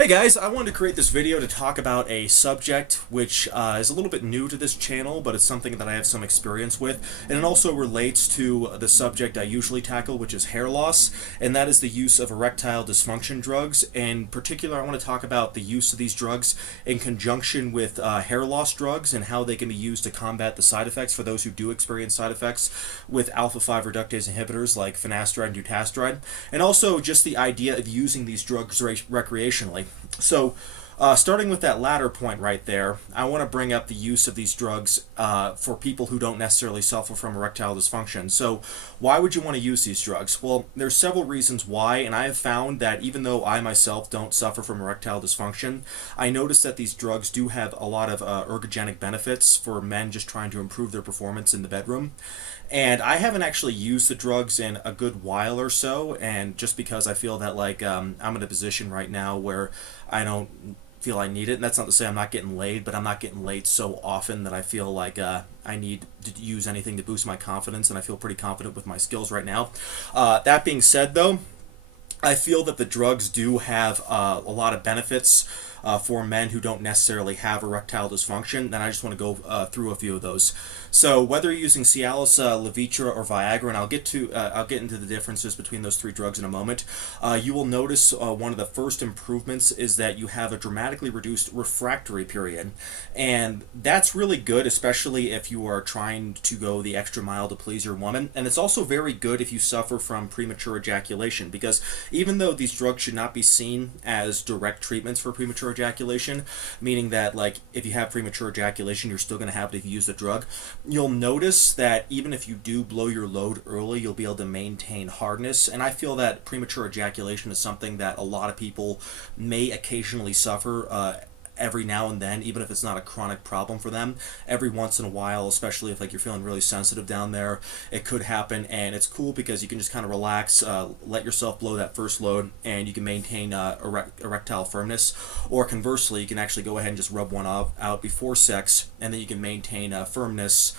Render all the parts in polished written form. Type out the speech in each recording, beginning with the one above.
Hey guys, I wanted to create this video to talk about a subject which is a little bit new to this channel, but it's something that I have some experience with, and it also relates to the subject I usually tackle, which is hair loss, and that is the use of erectile dysfunction drugs. In particular, I want to talk about the use of these drugs in conjunction with hair loss drugs and how they can be used to combat the side effects for those who do experience side effects with alpha-5 reductase inhibitors like finasteride and dutasteride, and also just the idea of using these drugs recreationally. So, starting with that latter point right there, I want to bring up the use of these drugs for people who don't necessarily suffer from erectile dysfunction. So, why would you want to use these drugs? Well, there's several reasons why, and I have found that even though I myself don't suffer from erectile dysfunction, I noticed that these drugs do have a lot of ergogenic benefits for men just trying to improve their performance in the bedroom. And I haven't actually used the drugs in a good while or so, and just because I feel that I'm in a position right now where I don't feel I need it. And that's not to say I'm not getting laid, but I'm not getting laid so often that I feel like I need to use anything to boost my confidence, and I feel pretty confident with my skills right now. That being said, though, I feel that the drugs do have a lot of benefits for men who don't necessarily have erectile dysfunction, and I just want to go through a few of those. So whether you're using Cialis, Levitra, or Viagra, and I'll get into the differences between those three drugs in a moment, you will notice one of the first improvements is that you have a dramatically reduced refractory period, and that's really good, especially if you are trying to go the extra mile to please your woman. And it's also very good if you suffer from premature ejaculation, because even though these drugs should not be seen as direct treatments for premature ejaculation, meaning that if you have premature ejaculation, you're still going to have it if you use the drug, you'll notice that even if you do blow your load early, you'll be able to maintain hardness. And I feel that premature ejaculation is something that a lot of people may occasionally suffer every now and then, even if it's not a chronic problem for them. Every once in a while, especially if you're feeling really sensitive down there, it could happen, and it's cool because you can just kind of relax, let yourself blow that first load, and you can maintain erectile firmness. Or conversely, you can actually go ahead and just rub one out before sex, and then you can maintain firmness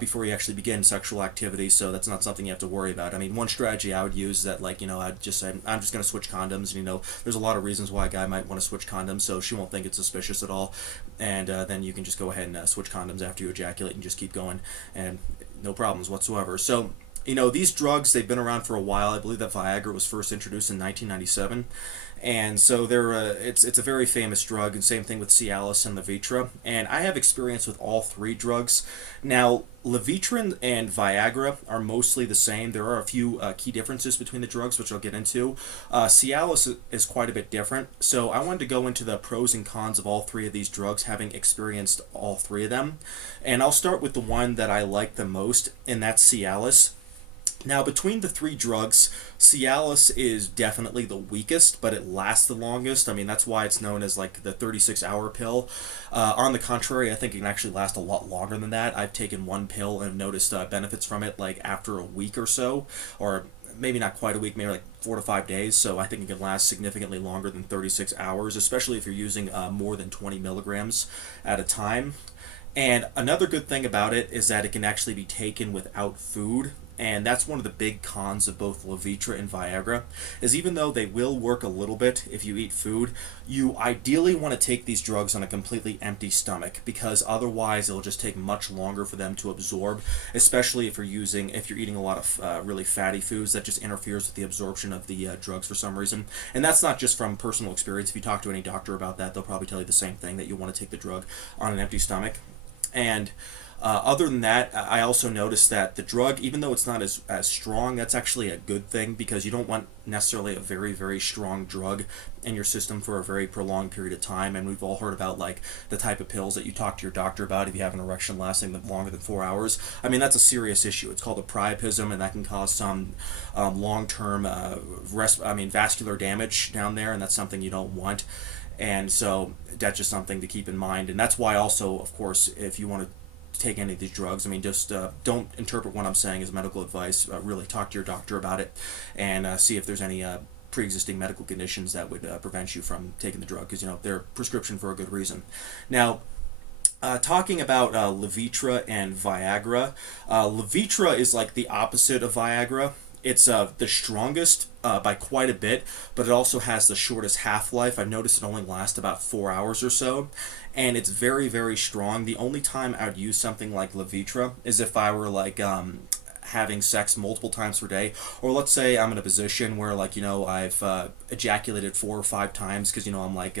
before you actually begin sexual activity. So that's not something you have to worry about. I mean, one strategy I would use that I'd just say I'm just going to switch condoms, and there's a lot of reasons why a guy might want to switch condoms, so she won't think it's suspicious at all, and then you can just go ahead and switch condoms after you ejaculate and just keep going, and no problems whatsoever. So these drugs, they've been around for a while. I believe that Viagra was first introduced in 1997, and so it's a very famous drug, and same thing with Cialis and Levitra. And I have experience with all three drugs. Now, Levitra and Viagra are mostly the same. There are a few key differences between the drugs, which I'll get into. Cialis is quite a bit different, so I wanted to go into the pros and cons of all three of these drugs, having experienced all three of them. And I'll start with the one that I like the most, and that's Cialis. Now, between the three drugs, Cialis is definitely the weakest, but it lasts the longest. I mean, that's why it's known as the 36-hour pill. On the contrary, I think it can actually last a lot longer than that. I've taken one pill and noticed benefits from it after a week or so, or maybe not quite a week, maybe 4 to 5 days. So I think it can last significantly longer than 36 hours, especially if you're using more than 20 milligrams at a time. And another good thing about it is that it can actually be taken without food. And that's one of the big cons of both Levitra and Viagra, is even though they will work a little bit if you eat food, you ideally want to take these drugs on a completely empty stomach, because otherwise it'll just take much longer for them to absorb, especially if you're eating a lot of really fatty foods. That just interferes with the absorption of the drugs for some reason. And that's not just from personal experience. If you talk to any doctor about that, they'll probably tell you the same thing, that you want to take the drug on an empty stomach. And other than that, I also noticed that the drug, even though it's not as strong, that's actually a good thing, because you don't want necessarily a very, very strong drug in your system for a very prolonged period of time. And we've all heard about the type of pills that you talk to your doctor about if you have an erection lasting longer than 4 hours. I mean, that's a serious issue. It's called a priapism, and that can cause some long-term vascular damage down there, and that's something you don't want. And so that's just something to keep in mind. And that's why also, of course, if you want to take any of these drugs, I mean, just don't interpret what I'm saying as medical advice. Really talk to your doctor about it, and see if there's any pre-existing medical conditions that would prevent you from taking the drug, because they're prescription for a good reason. Now, talking about Levitra and Viagra, Levitra is the opposite of Viagra. It's the strongest by quite a bit, but it also has the shortest half-life. I've noticed it only lasts about 4 hours or so, and it's very, very strong. The only time I would use something like Levitra is if I were like having sex multiple times per day, or let's say I'm in a position where, like, I've ejaculated 4 or 5 times because I'm like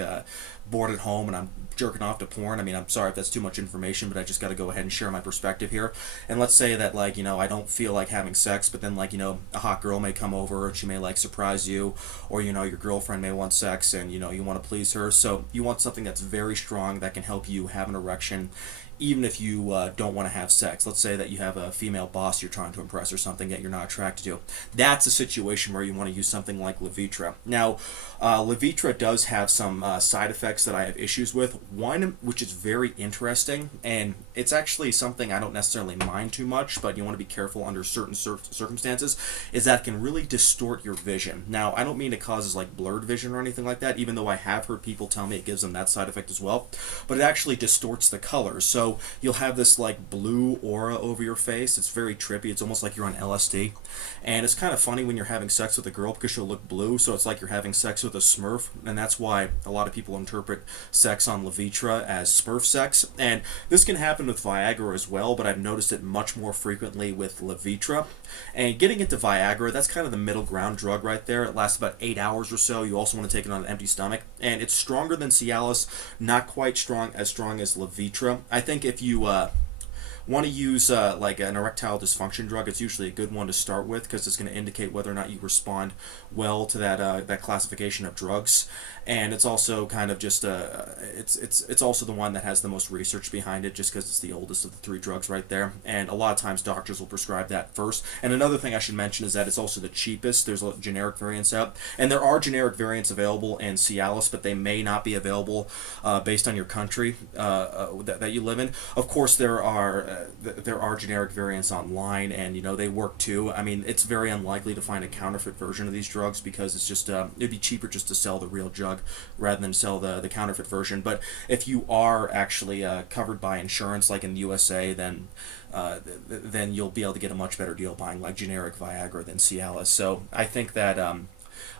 bored at home and I'm jerking off to porn. I mean, I'm sorry if that's too much information, but I just got to go ahead and share my perspective here. And let's say that, like, I don't feel like having sex, but then, like, a hot girl may come over and she may like surprise you, or your girlfriend may want sex, and you want to please her. So you want something that's very strong that can help you have an erection even if you don't want to have sex. Let's say that you have a female boss you're trying to impress or something that you're not attracted to. That's a situation where you want to use something like Levitra. Now, Levitra does have some side effects that I have issues with. One, which is very interesting, and it's actually something I don't necessarily mind too much, but you want to be careful under certain circumstances, is that it can really distort your vision. Now, I don't mean it causes like blurred vision or anything like that, even though I have heard people tell me it gives them that side effect as well, but it actually distorts the colors. So you'll have this like blue aura over your face. It's very trippy. It's almost like you're on LSD. And it's kind of funny when you're having sex with a girl because she'll look blue, so it's like you're having sex with a Smurf, and that's why a lot of people interpret sex on Levitra as Smurf sex. And this can happen with Viagra as well, but I've noticed it much more frequently with Levitra. And getting into Viagra, that's kind of the middle ground drug right there. It lasts about 8 hours or so. You also want to take it on an empty stomach. And it's stronger than Cialis, not quite strong as Levitra. I think if you want to use like an erectile dysfunction drug, it's usually a good one to start with because it's going to indicate whether or not you respond well to that classification of drugs. And it's also kind of just it's also the one that has the most research behind it, just because it's the oldest of the three drugs right there. And a lot of times doctors will prescribe that first. And another thing I should mention is that it's also the cheapest. There's generic variants out, and there are generic variants available in Cialis, but they may not be available based on your country that you live in. Of course, there are generic variants online, and they work too. I mean, it's very unlikely to find a counterfeit version of these drugs because it's just it'd be cheaper just to sell the real drug rather than sell the counterfeit version. But if you are actually covered by insurance, like in the USA, then you'll be able to get a much better deal buying like generic Viagra than Cialis. So I think that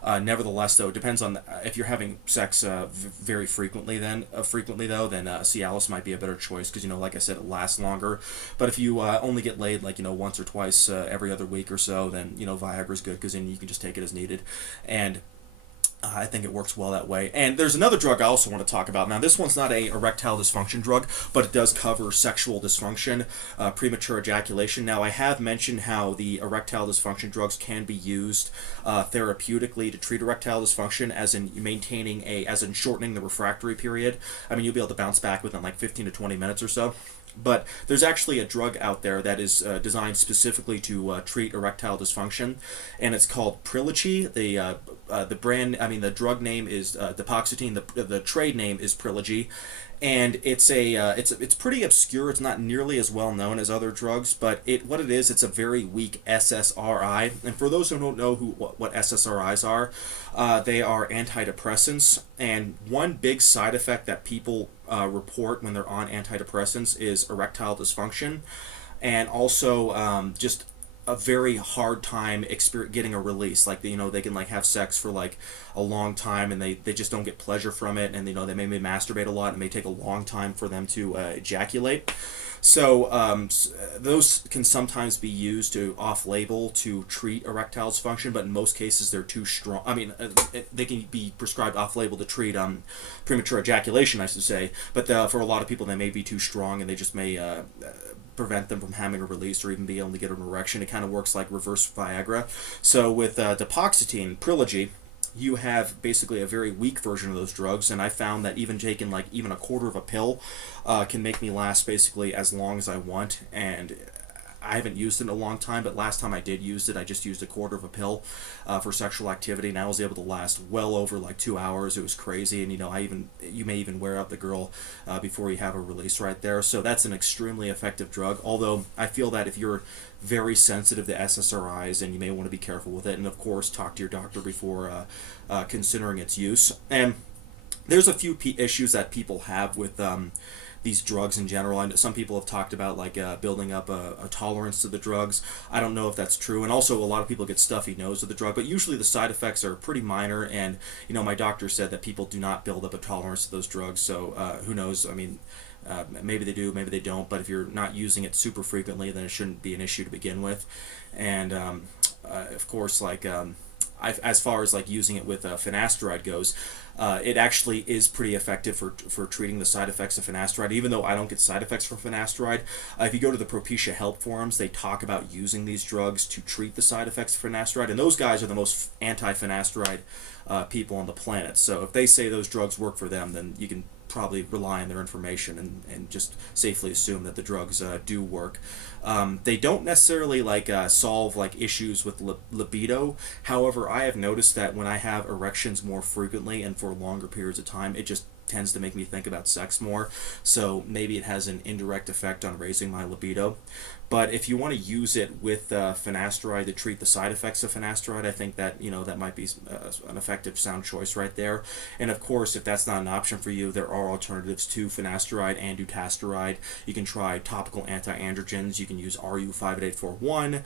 nevertheless, though, it depends on if you're having sex very frequently. Then Cialis might be a better choice because like I said, it lasts longer. But if you only get laid like once or twice every other week or so, then Viagra's good because then you can just take it as needed. And I think it works well that way. And there's another drug I also want to talk about. Now, this one's not a erectile dysfunction drug, but it does cover sexual dysfunction, premature ejaculation. Now, I have mentioned how the erectile dysfunction drugs can be used therapeutically to treat erectile dysfunction, as in shortening the refractory period. I mean, you'll be able to bounce back within like 15 to 20 minutes or so. But there's actually a drug out there that is designed specifically to treat erectile dysfunction, and it's called Premature. The drug name is Depoxetine. The trade name is Premature, and it's pretty obscure. It's not nearly as well known as other drugs, but it's a very weak SSRI. And for those who don't know what SSRIs are, they are antidepressants. And one big side effect that people report when they're on antidepressants is erectile dysfunction, and also just a very hard time getting a release. Like they can like have sex for like a long time and they just don't get pleasure from it, and they may masturbate a lot and it may take a long time for them to ejaculate. So those can sometimes be used to off-label to treat erectile dysfunction, but in most cases they're too strong. I mean, they can be prescribed off-label to treat premature ejaculation, I should say, but for a lot of people they may be too strong and they just may prevent them from having a release or even be able to get an erection. It kind of works like reverse Viagra. So with Depoxetine, Premature, you have basically a very weak version of those drugs, and I found that even taking like even a quarter of a pill can make me last basically as long as I want. And I haven't used it in a long time, but last time I did use it, I just used a quarter of a pill for sexual activity, and I was able to last well over like 2 hours. It was crazy, and you may even wear out the girl before you have a release right there. So that's an extremely effective drug. Although I feel that if you're very sensitive to SSRIs, and you may want to be careful with it, and of course talk to your doctor before considering its use. And there's a few issues that people have with these drugs in general. I know some people have talked about like building up a tolerance to the drugs. I don't know if that's true, and also a lot of people get stuffy nose with the drug, but usually the side effects are pretty minor. And my doctor said that people do not build up a tolerance to those drugs. So who knows? I mean, maybe they do, maybe they don't. But if you're not using it super frequently, then it shouldn't be an issue to begin with. And of course, like as far as like using it with finasteride goes, it actually is pretty effective for treating the side effects of finasteride. Even though I don't get side effects from finasteride, if you go to the Propecia help forums, they talk about using these drugs to treat the side effects of finasteride, and those guys are the most anti-finasteride people on the planet. So if they say those drugs work for them, then you can probably rely on their information and just safely assume that the drugs do work. They don't necessarily like solve like issues with libido. However, I have noticed that when I have erections more frequently and for longer periods of time, it just tends to make me think about sex more. So maybe it has an indirect effect on raising my libido. But if you want to use it with finasteride to treat the side effects of finasteride, I think that that might be an effective, sound choice right there. And of course, if that's not an option for you, there are alternatives to finasteride and dutasteride. You can try topical anti-androgens. You can use RU58841.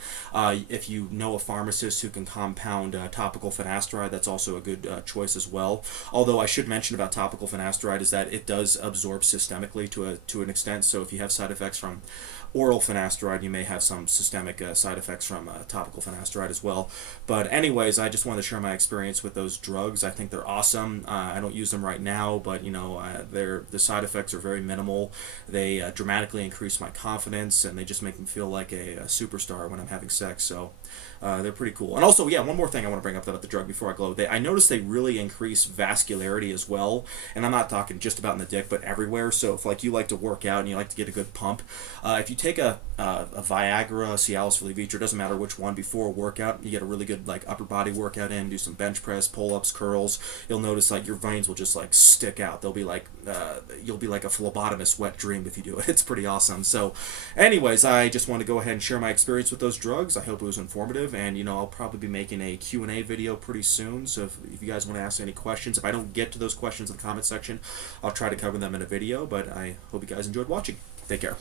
If you know a pharmacist who can compound topical finasteride, that's also a good choice as well. Although I should mention about topical finasteride is that it does absorb systemically to an extent. So if you have side effects from oral finasteride, you may have some systemic side effects from topical finasteride as well. But anyways, I just wanted to share my experience with those drugs. I think they're awesome. I don't use them right now, but the side effects are very minimal. They dramatically increase my confidence, and they just make me feel like a superstar when I'm having sex. So they're pretty cool. And also, yeah, one more thing I want to bring up about the drug before I go. I noticed they really increase vascularity as well, and I'm not talking just about in the dick, but everywhere. So if like you like to work out and you like to get a good pump, if you take a Viagra, Cialis, or Levitra, doesn't matter which one, before a workout, you get a really good like upper body workout in, do some bench press, pull-ups, curls. You'll notice like your veins will just like stick out. They'll be like you'll be like a phlebotomist's wet dream if you do it. It's pretty awesome. So anyways, I just want to go ahead and share my experience with those drugs. I hope it was informative, and I'll probably be making a Q&A video pretty soon. So if you guys want to ask any questions, if I don't get to those questions in the comment section, I'll try to cover them in a video. But I hope you guys enjoyed watching. Take care.